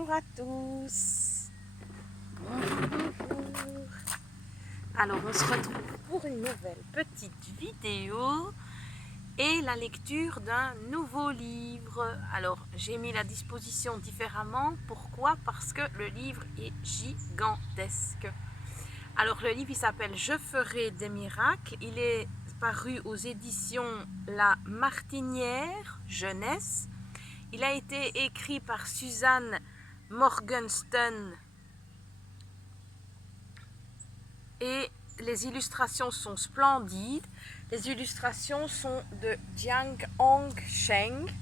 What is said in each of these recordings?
Bonjour à tous. Bonjour. Alors on se retrouve pour une nouvelle petite vidéo et la lecture d'un nouveau livre. Alors j'ai mis la disposition différemment. Pourquoi? Parce que le livre est gigantesque. Alors le livre il s'appelle Je ferai des miracles. Il est paru aux éditions La Martinière Jeunesse. Il a été écrit par Suzanne Morgenstern et les illustrations sont splendides. Les illustrations sont de Jiang Hong Sheng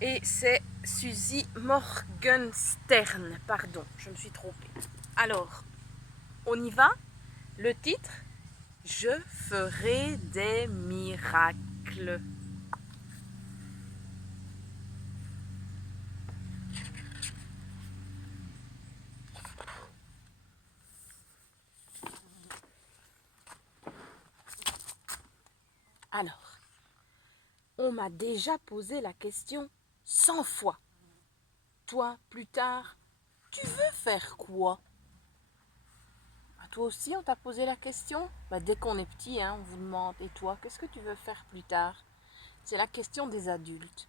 et c'est Suzy Morgenstern. Pardon, je me suis trompée. Alors, on y va. Le titre, Je ferai des miracles. Alors, on m'a déjà posé la question 100 fois. Toi, plus tard, tu veux faire quoi? Toi aussi, on t'a posé la question? Dès qu'on est petit, on vous demande, et toi, qu'est-ce que tu veux faire plus tard? C'est la question des adultes.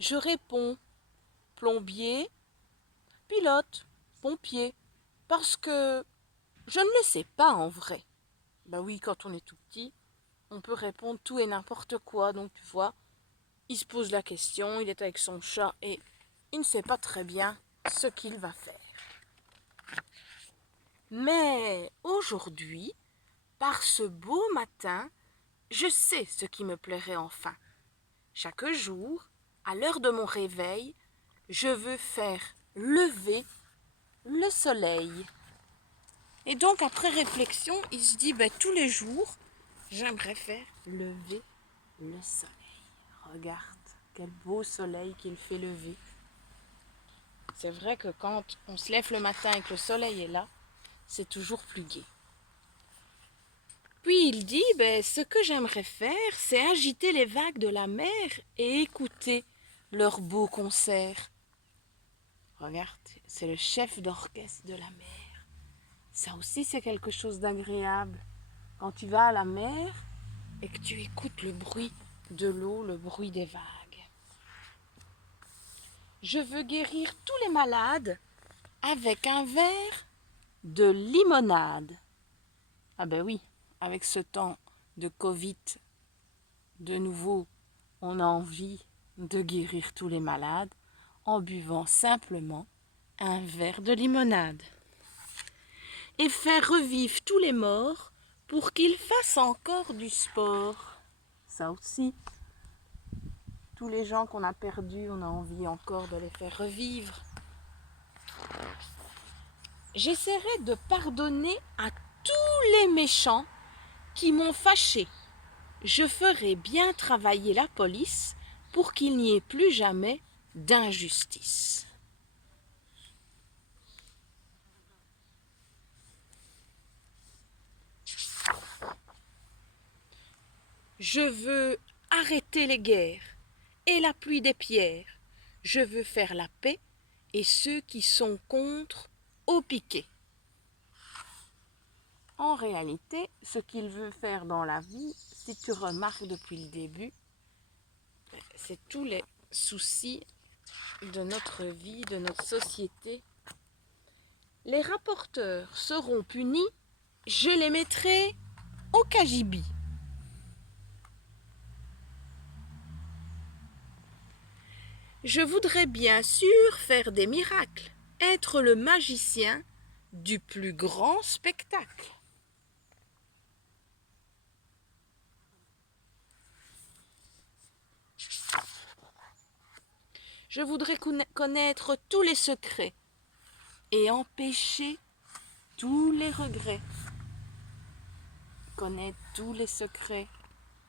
Je réponds, plombier, pilote, pompier, parce que je ne le sais pas en vrai. Oui, quand on est tout petit, on peut répondre tout et n'importe quoi. Donc tu vois, il se pose la question, il est avec son chat et il ne sait pas très bien ce qu'il va faire. Mais aujourd'hui, par ce beau matin, je sais ce qui me plairait enfin. Chaque jour, à l'heure de mon réveil, je veux faire lever le soleil. Et donc, après réflexion, il se dit, tous les jours, j'aimerais faire lever le soleil. Regarde, quel beau soleil qu'il fait lever. C'est vrai que quand on se lève le matin et que le soleil est là, c'est toujours plus gai. Puis il dit, ce que j'aimerais faire, c'est agiter les vagues de la mer et écouter leurs beaux concerts. Regarde, c'est le chef d'orchestre de la mer. Ça aussi, c'est quelque chose d'agréable. Quand tu vas à la mer et que tu écoutes le bruit de l'eau, le bruit des vagues. Je veux guérir tous les malades avec un verre de limonade. Oui, avec ce temps de Covid, de nouveau, on a envie de guérir tous les malades en buvant simplement un verre de limonade. Et faire revivre tous les morts pour qu'ils fassent encore du sport. Ça aussi, tous les gens qu'on a perdus, on a envie encore de les faire revivre. J'essaierai de pardonner à tous les méchants qui m'ont fâché. Je ferai bien travailler la police pour qu'il n'y ait plus jamais d'injustice. Je veux arrêter les guerres et la pluie des pierres. Je veux faire la paix et ceux qui sont contre au piquet. En réalité, ce qu'il veut faire dans la vie, si tu remarques depuis le début, c'est tous les soucis de notre vie, de notre société. Les rapporteurs seront punis, je les mettrai au cagibi. Je voudrais bien sûr faire des miracles, être le magicien du plus grand spectacle. Je voudrais connaître tous les secrets et empêcher tous les regrets. Connaître tous les secrets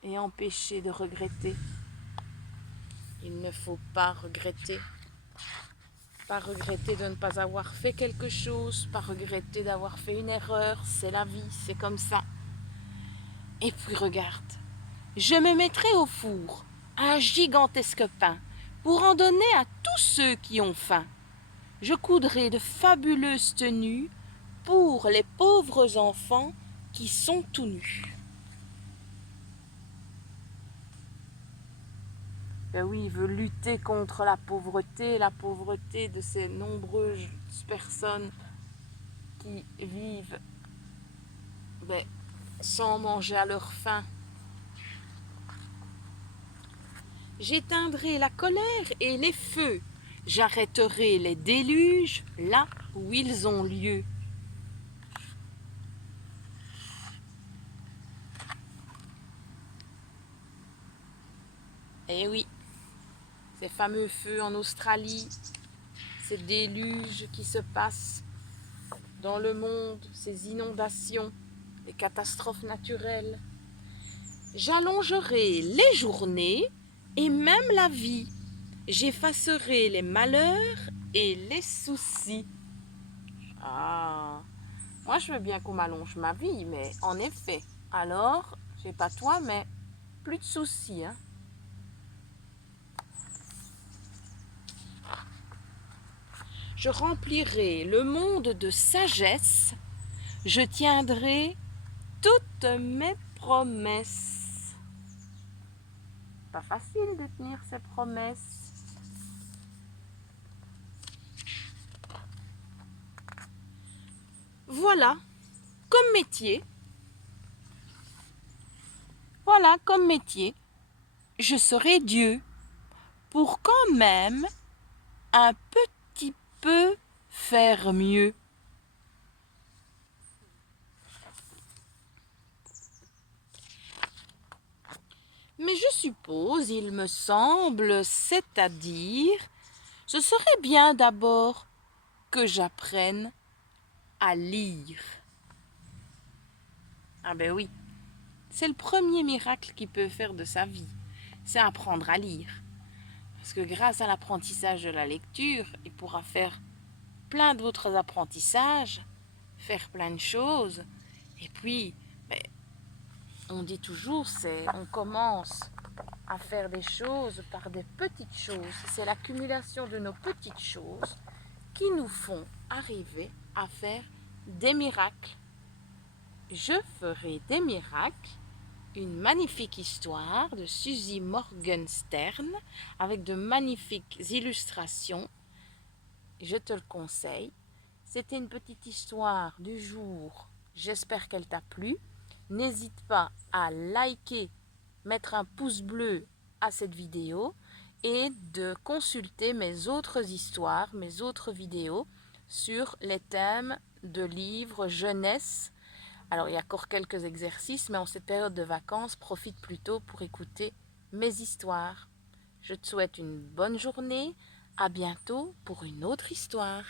et empêcher de regretter. Il ne faut pas regretter. Pas regretter de ne pas avoir fait quelque chose, pas regretter d'avoir fait une erreur, c'est la vie, c'est comme ça. Et puis regarde, je me mettrai au four un gigantesque pain pour en donner à tous ceux qui ont faim. Je coudrai de fabuleuses tenues pour les pauvres enfants qui sont tout nus. Ben oui, il veut lutter contre la pauvreté de ces nombreuses personnes qui vivent sans manger à leur faim. J'éteindrai la colère et les feux, j'arrêterai les déluges là où ils ont lieu. Eh oui, ces fameux feux en Australie, ces déluges qui se passent dans le monde, ces inondations, les catastrophes naturelles. J'allongerai les journées et même la vie. J'effacerai les malheurs et les soucis. Ah, moi je veux bien qu'on m'allonge ma vie, mais en effet, alors, je sais pas toi, mais plus de soucis, hein. Je remplirai le monde de sagesse, je tiendrai toutes mes promesses. Pas facile de tenir ses promesses. Voilà comme métier. Voilà comme métier. Je serai Dieu pour quand même un petit peu faire mieux. Mais je suppose, il me semble, c'est-à-dire, ce serait bien d'abord que j'apprenne à lire. Ah ben oui, c'est le premier miracle qu'il peut faire de sa vie, c'est apprendre à lire. Parce que grâce à l'apprentissage de la lecture, il pourra faire plein d'autres apprentissages, faire plein de choses. Et puis, on dit toujours, on commence à faire des choses par des petites choses. C'est l'accumulation de nos petites choses qui nous font arriver à faire des miracles. Je ferai des miracles, une magnifique histoire de Suzy Morgenstern avec de magnifiques illustrations. Je te le conseille. C'était une petite histoire du jour. J'espère qu'elle t'a plu. N'hésite pas à liker, mettre un pouce bleu à cette vidéo et de consulter mes autres histoires, mes autres vidéos sur les thèmes de livres jeunesse. Alors il y a encore quelques exercices, mais en cette période de vacances, profite plutôt pour écouter mes histoires. Je te souhaite une bonne journée. À bientôt pour une autre histoire.